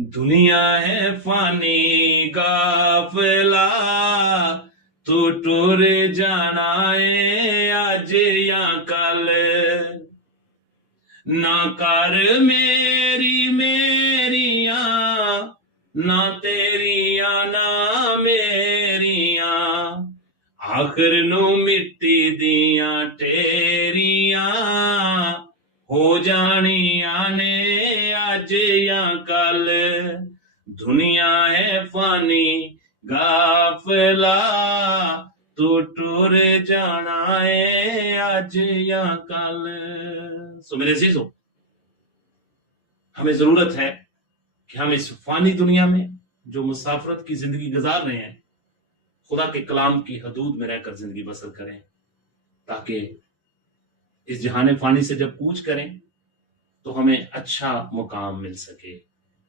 दुनिया है फानी गाफिला, तू टुर जाना है आज या कल। ना कर मेरी मेरिया, ना तेरिया ना मेरिया, आखिर नू मिट्टी दिया टेरिया हो जानिया ने आज या कल। दुनिया है फानी गाफिला, तू टुर जाना है आज या कल। सो मेरे अजीजों, हमें जरूरत है कि हम इस फानी दुनिया में जो मुसाफरत की जिंदगी गुजार रहे हैं, खुदा के कलाम की हदूद में रहकर जिंदगी बसर करें, ताकि इस जहाने फानी से जब कूच करें तो हमें अच्छा मुकाम मिल सके।